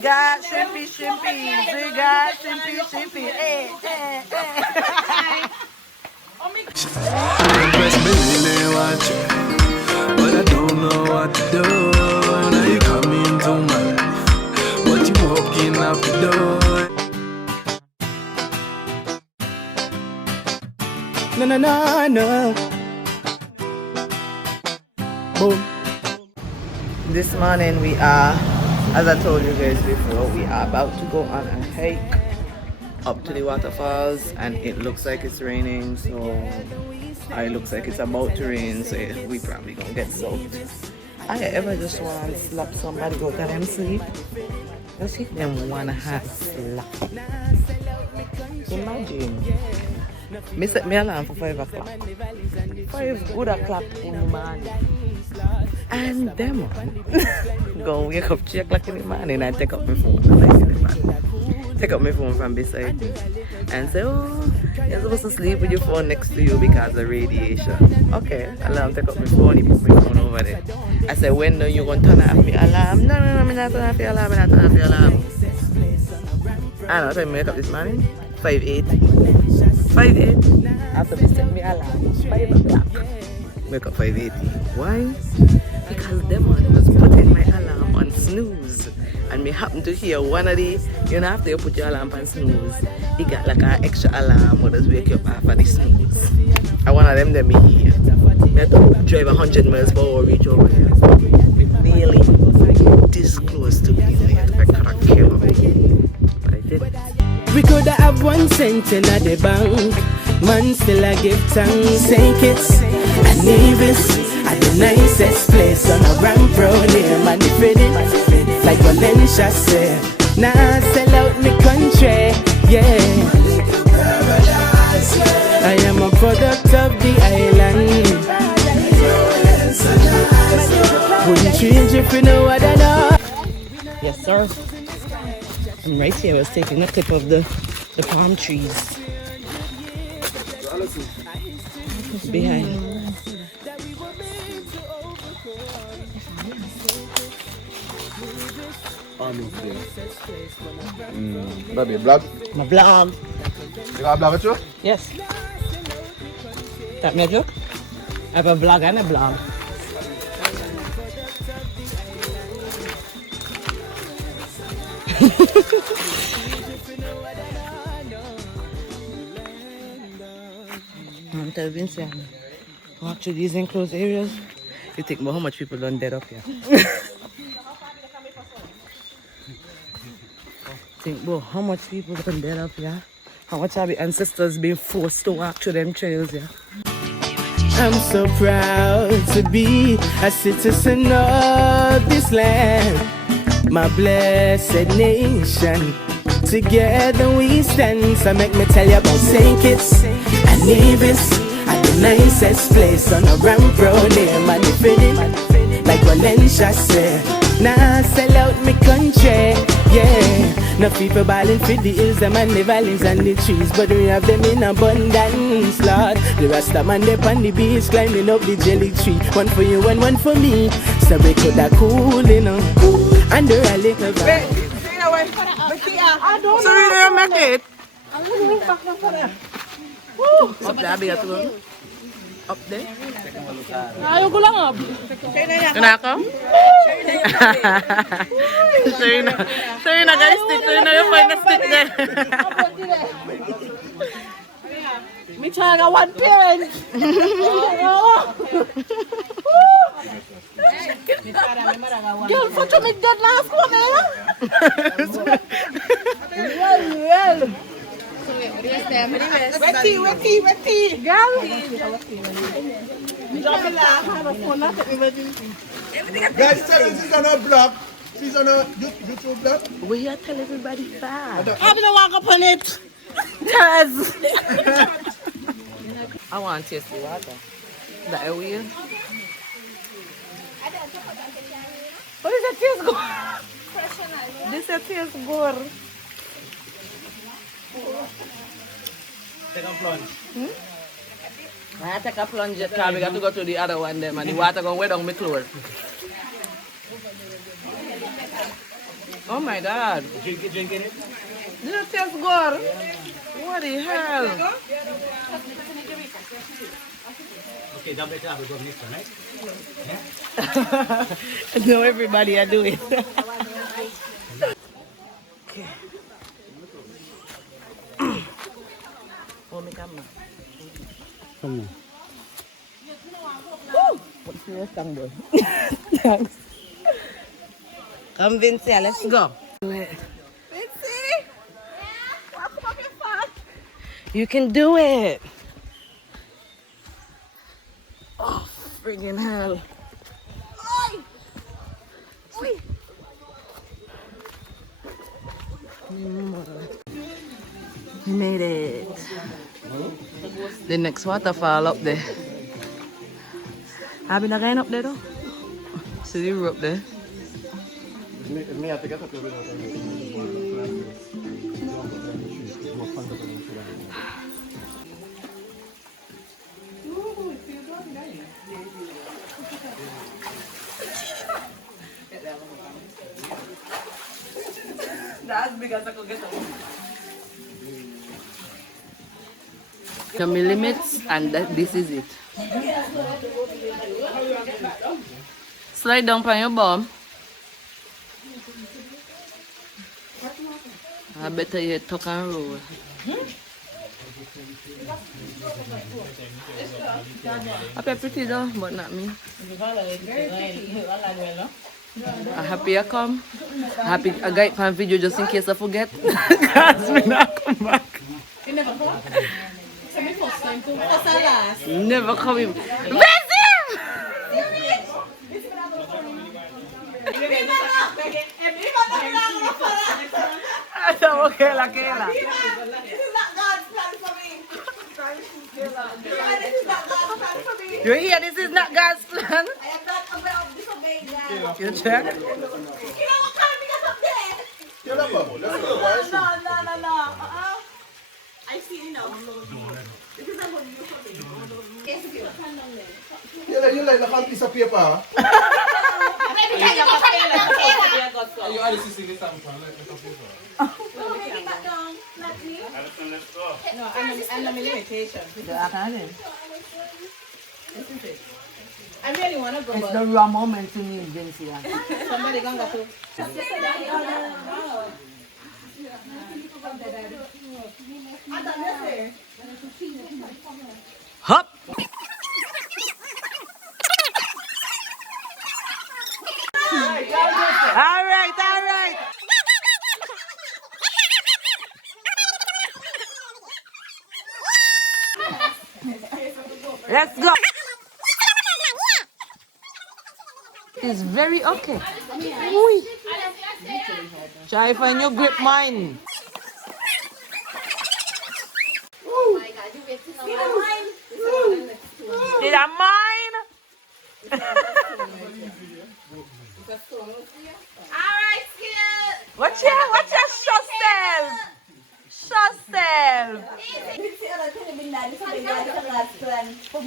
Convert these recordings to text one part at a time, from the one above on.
Got shrimpy, shrimpy, we got shrimpy, shrimpy, eh, eh, eh. Impress me, they watch it, but I don't know what to do. Now you come into my life, but you walking out the door. No, no, no, no. Boom. This morning we are, as I told you guys before, we are about to go on a hike up to the waterfalls, and it looks like it's raining, so it looks like it's about to rain, so we probably gonna get soaked. I ever just want to slap somebody go to them sleep. Just hit them one hot slap. Imagine. Me set me alarm for 5 o'clock. 5 good o'clock in the morning. And them go wake up 3 o'clock in the morning and take up my phone. Take up my phone from beside me and say, oh, you're supposed to sleep with your phone next to you because of radiation. Okay, alarm take up my phone, he put my phone over there. I said, when are you going to turn off my alarm? No, I'm not turn off the alarm, I'm not turn off the alarm. I don't know what time I wake up this morning. 5:8. 5:8. After they set me alarm, 5 o'clock. Wake up 5:80. Why? Because them one was putting my alarm on snooze. And me happen to hear one of the, after you put your alarm on snooze, you got like an extra alarm or just wake you up after the snooze. I one of them me hear. Me have to drive 100 miles per hour reach over here. Me barely this close to being late. I could have killed me. But I didn't. We could have 1 cent in the bank. Man still I give thanks. St. Kitts and Nevis at the nicest place on a ramp road here. Man, the like Valencia said. Nah, sell out me country, yeah. I am a product of the island. Wouldn't change if you know what I know. Yes, sir. I'm right here. I was taking a clip of the palm trees behind. Baby, vlog? My vlog. You got a vlog too? Yes. That me a joke? I have a vlog and a blog. I'm telling Vincent, walk through these enclosed areas, you think about how much people done dead up here. Think about how much people done dead up here. How much have the ancestors been forced to walk through them trails here. I'm so proud to be a citizen of this land, my blessed nation. Together we stand, so make me tell you about St. Kitts and Nevis at the nicest place on a ramp road here. Man, like Valencia said. Nah, sell out me country, yeah. No people balling for the hills, them and the valleys and the trees, but we have them in abundance, Lord. The Rasta man they on the beach, climbing up the jelly tree. One for you and one for me, so we could have cool, under a little vibe. So you don't make it? Up there, bigger to up there? Ayaw ko lang ah. Kanako? Sure na guys, stick. Sure na yung point na stick there. May tsaka one parent. Girl, photo me dead last ko na. Well. Wetty. Girl. Guys, tell us she's on a vlog. She's on a YouTube vlog. We are tell everybody fast. I'm gonna walk up on it. Taz. I want to taste the water. That are weird. What is that taste good? This is taste good. Take a plunge. I take a plunge because we got to go to the other one there, and the water going way down my clothes. Oh my God. Drinking it? Did it taste good? What the hell? Okay, don't better have a good next one, right? No, everybody are doing. Okay. Oh, my camera. Come on. What's your tongue, boy? Thanks. Come, Vinci, let's go. Vinci! What's up your fat? You can do it. Oh, friggin' hell. Oi! Oi! We made it. The next waterfall up there. Have been again up there though? See the rope there? Me have to get up with That's big as I could get up. Limits, and this is it. Slide down on your bum. I better you tuck and roll. I feel pretty though, but not me. I'm happy I come. Happy I got my video just in case I forget. Because me not come back. You never come? It's my first time too. First and last. Never coming. Estamos que la que la. This is not God's plan for me. This is not God's plan for me. You hear this is not God's plan? I am not aware of disobeying God. You check? You know what kind of because up there? Let's go, No. I see it now. This is not what you for me. Yes, you can know me. You like the whole piece of paper, huh? You already see this sample, like piece of paper. No, I'm the limitation. I really want to go, It's but the raw moment to me, Vinci. somebody gonna go. Hop! All right. Let's go. It's very okay. Ui. Try find your grip mine. Did I mine? Alright, Skip. Watch your shot self.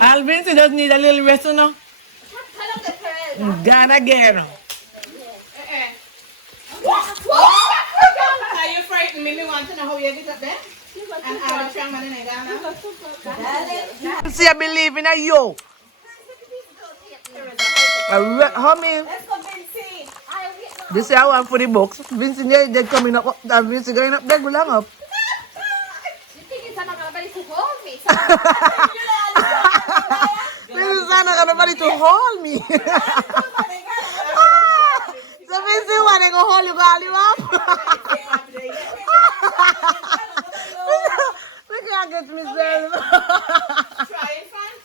Alvin, she does need a little rest, you know? Gone again. Are you frightened me? Me want to know how you get up there? And I'm a strong man in Ghana. See, I believe in you. How many? Let's go, Vinci. This is how I'm for the box. Vincent, they're coming up. Vincent going up there, go long up. Vincent, I'm not going to hold me. So Vincent, want to go hold you, call you up? We can't get myself. Try in front.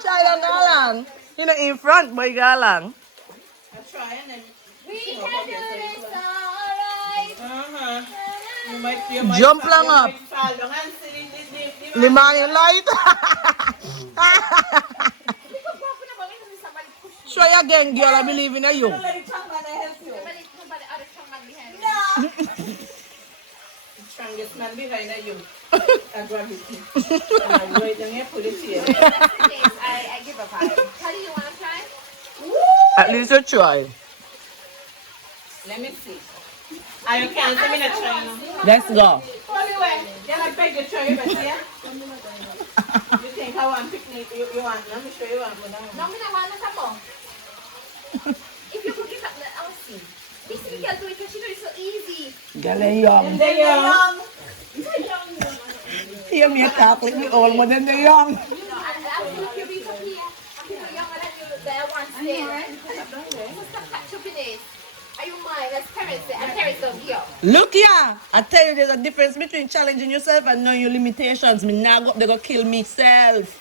Try that along. You know, in front, but you go along. I'll try and then. We can do this, alright. You might Jump long up. fall down and see the The man you light. Show you again, girl. I believe in you. Let the strong man help you. Nobody other strong man behind me. No. The strongest man behind you. I grab it. And I roll it down here, put it here. I give up on it. How do you want to try? At least you try. Let me see. I can't send me the train. Let's go. Only way. Then I beg you try but yeah. You think I want picnic? You want? Let me show you one. No, me not want to come on. If you could give up, I'll see. This thing can do it because she do it so easy. Girl, they young. They young. Hear me talk like the old one and the young. You know, and look, you reach up here. And people younger than you look there once there. So stop catch up in it. Are you mine? As parents say, and parents don't give up. Look here. I tell you, there's a difference between challenging yourself and knowing your limitations. Me now go up there go kill myself.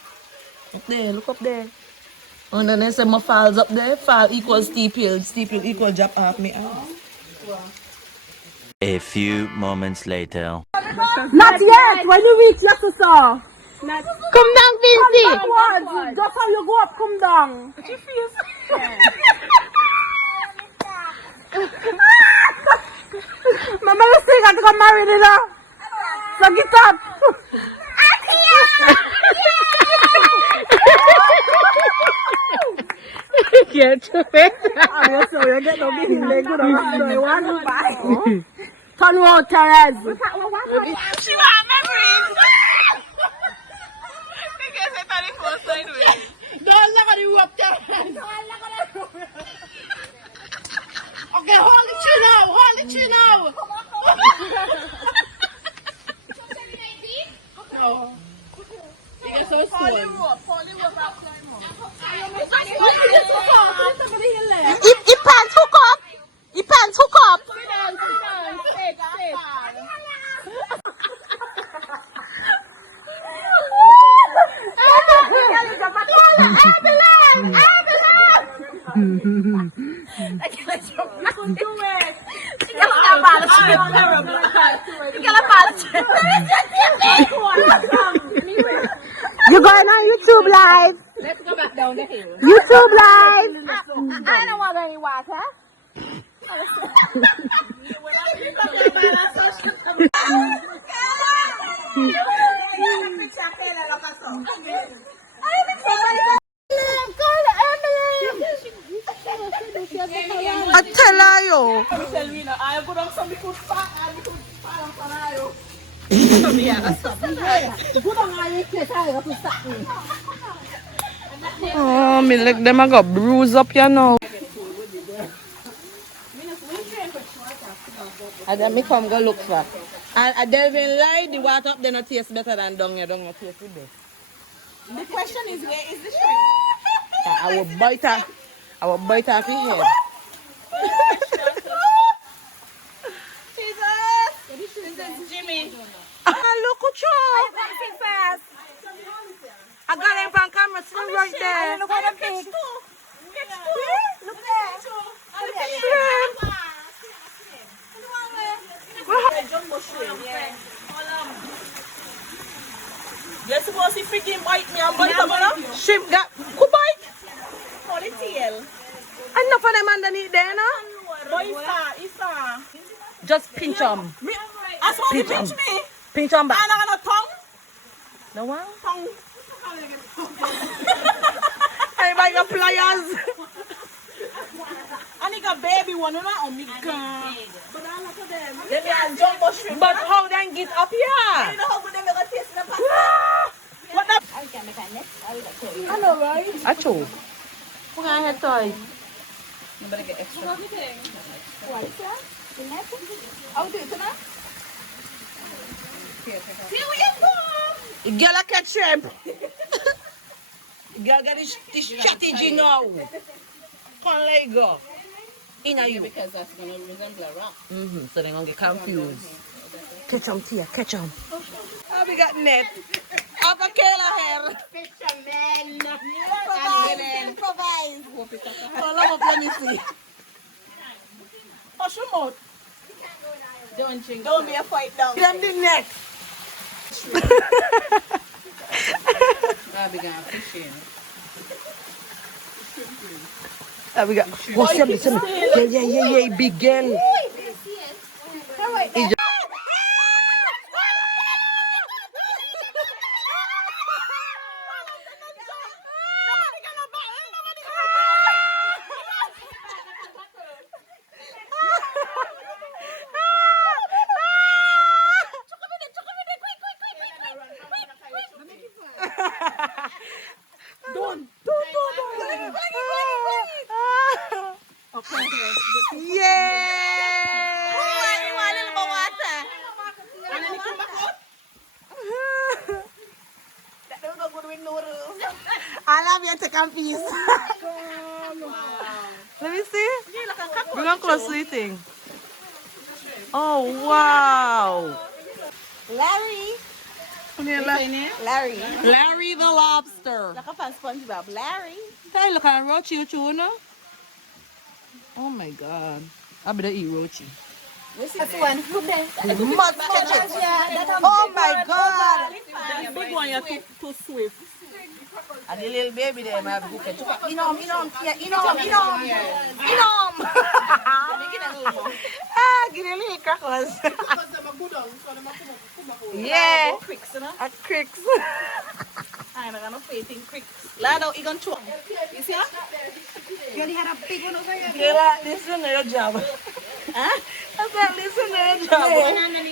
Up there, look up there. And then they say my falls up there. Fall equals steep hill equals drop off me ass. A few moments later. Not yet. When you reach Leicester, come down, Vincy. Just how you go up, come down. Mama, you still got to get married, you know. So get up. Get to it. I'm sorry, I get no being leg. Good on you. Want to buy? Turn around, Terez. She want memories. Because I thought it was sideways. Don't look at the rope, Terez. Okay, hold the tree now. Hold the tree now. No. You get so small. He pants hook up. He pants hook up. You going on YouTube live? Let's go back down the hill. YouTube live. I don't want any water. I tell her yo. I go down some good fat and good fat. Oh, me like them I got bruise up here now. And then me come go look for. And they will lie the water up there not taste better than down here taste the best. The question is, where is the shrimp? I will bite her. I will bite her for here. Jesus! This is Jimmy. Look at you. I got him from camera still right there. Look at the pig. Look there. Shrimp. You're supposed to freaking bite me and bite them, Shrimp that could bite. for the tail. Enough of them underneath there, no? But it's Just pinch them. I suppose you pinch me. Pinch them back. And I got a tongue. No one? Tongue. I buy your pliers. I need a baby one, you know? Oh my God. But I look at them. Let me have jumbo shrimp. But how then get up here? You know how good they make a taste in the pasta? What the? I know, right? Achoo. We're going to head toy. You better get extra. What is that? The net? I'll do it tonight. Here we go. Girl, I catch shrimp. Girl, got this strategy now. Come let go. In you. Because that's going to resemble a rock. So they're going to get confused. Catch them, Tia. Catch them. Oh, we got net. Up a killer hair. Fisherman. Improvise. Hold up, let me see. Push your mouth. Don't drink. Don't be a fight down. Them the net. I began fishing. We got. Oh, see me. Yeah, big girl. have you take a piece. Let me see. Bring on close to the thing. Oh, wow. Larry. Larry. Larry the lobster. Like a fan SpongeBob. Larry. Hey, look at Rochi, you know? Oh my God. I better eat Rochi. That's one. Okay. Oh my God. That big one, you're too swift. And the little baby there, my bouquet. Inom. Ah, give me a little crackers. Yeah. A cricks. I'm not gonna faith in quick. Lado, you gonna chop. You see her? You only had a big one over here. Yeah, listen to your job. Huh? I said, listen to your job.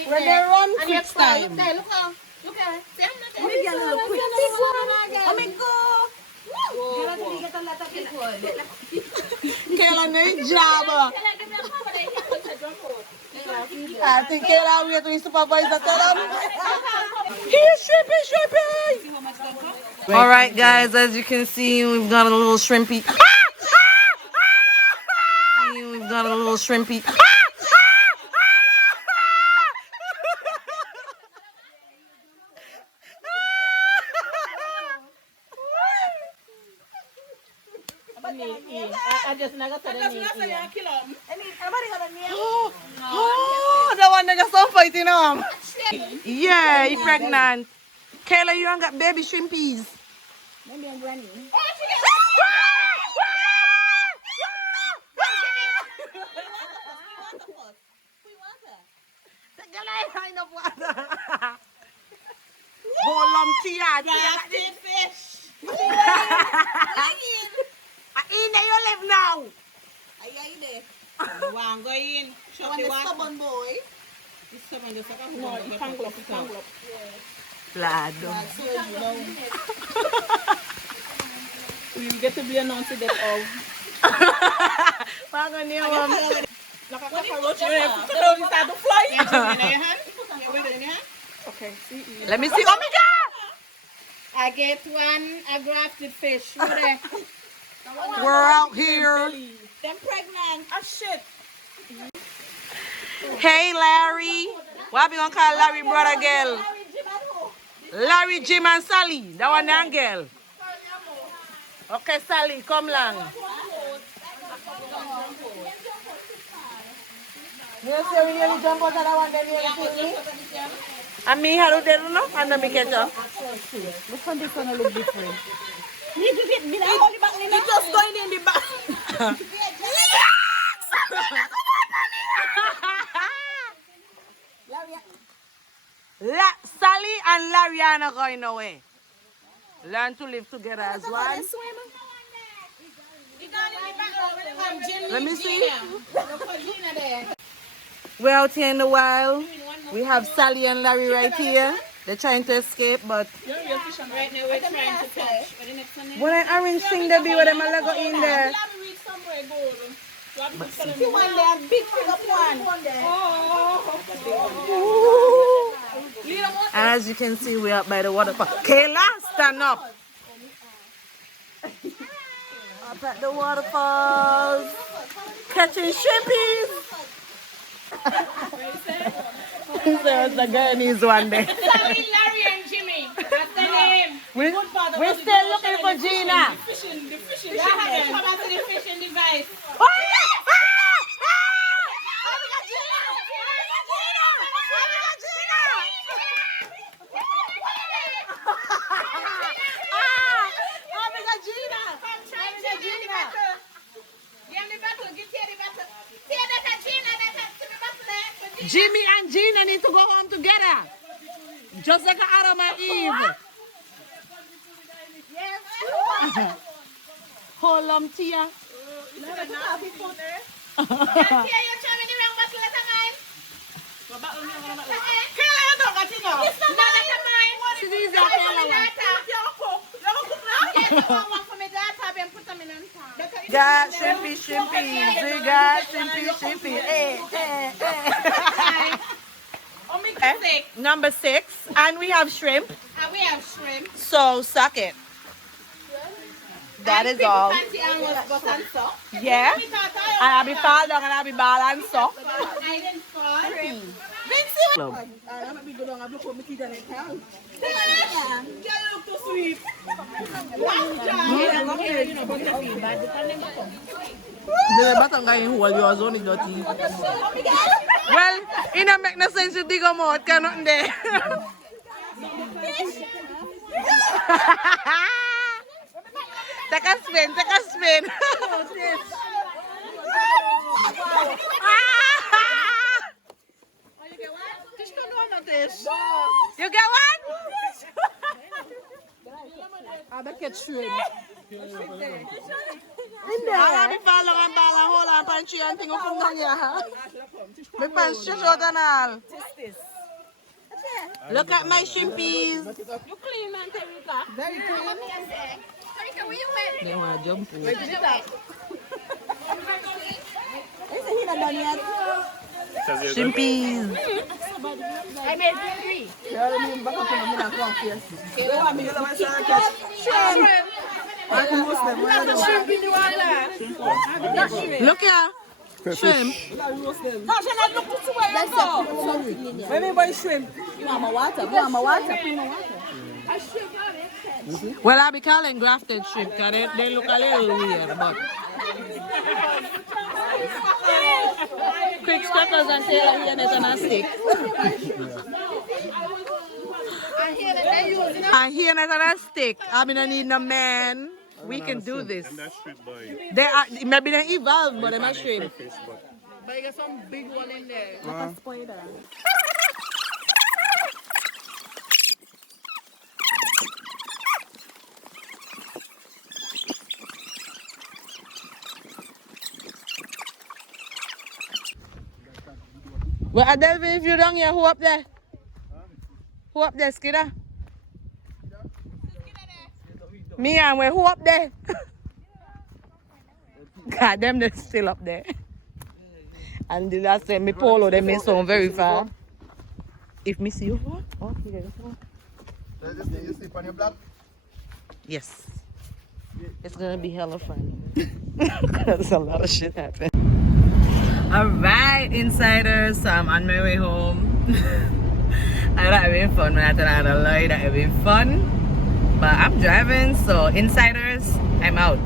When they run quick time. Look out. Look at it. See, I'm not Let me get a little quick. Oh my God. Kayla, no job. I think Kayla will to his supervisor. Tell him. He's shrimping. All right, guys, as you can see, we've got a little shrimpy. We've got a little shrimpy. I just never said anything. Oh, that one nigga so fighting him. Yeah, he pregnant. Kayla, you don't got baby shrimpies. Maybe I'm running. Hold on to ya. Fish. In there you live now. Are you there? One go in. Shut the water. Stubborn boy. This stubborn just like a no, he can't go up. Lad. You get to be announced that of. Like a cockroach. You start to fly. You put it in your hand. You put it in your hand. Okay. Let me see. Oh my God. I get a grafted fish. What there? We're out here. Them pregnant. Oh shit. Hey, Larry. What we gonna call Larry brother girl? Larry, Jim, and Sally. That one and girl. Okay, Sally, come along. You see when you jump out of that one, then you kill me? And me, how do they do no? And then me catch up. Which one this one look different? It just going in the back. Sally and Larry are not going away. Learn to live together as one. Let me see. We're out here in the wild. We have Sally and Larry right here. They're trying to escape, but Right now we're trying to catch. what an orange thing they be with them and go in there. See one there, big finger one. And as you can see, we're up by the waterfall. Kayla, stand up. Up at the waterfalls, catching shrimpies. There's the Guyanese one there. Larry and Jimmy. That's the name. We're still looking for Gina. The fishing. Yeah, come out to the fishing device. Oh, yeah! Jimmy and Gina need to go home together. Just like Adam and Eve. Yes. Hold on, Tia. Got shrimpy, we got shrimpy. Number 6, and we have shrimp. And we have shrimp. So suck it. That is all. Yeah. And I'll be fall down and I'll be balanced up. Club. The bottom guy who was yours only dirty. Well, it don't make no sense to dig them out, cause nothing there. Take a spin, take a spin. You get one? I bet get shrimp. I'll be following and balling, hold on, punch you and thing up from down here. My pants stretch out and all. Look at my shrimpies. Tarika, where you went? They want to jump in. Shrimpies. I made 3. Look here. Shrimp. When me buy shrimp, you want my water? You want my water? Well, I be calling grafted shrimp because they look a little weird, but quick crackers and tail and ear and a stick. And here and a stick. I mean, I need no man. We can do this. They are maybe they evolve, but they're not shrimp. But you got some big one in there. Like a spider. Well, Adelvin, if you're down here, who up there? Who up there, Skidder? Me and where? Who up there? God, them they're still up there. And the last time me polo, they may sound very far. If me see you, what? Oh, here you go. You sleep on your block? Yes. It's gonna be hella fun. There's a lot of shit happening. Alright, insiders, so I'm on my way home. I thought it been fun, but I thought I had a lie that it been fun. But I'm driving, so insiders, I'm out.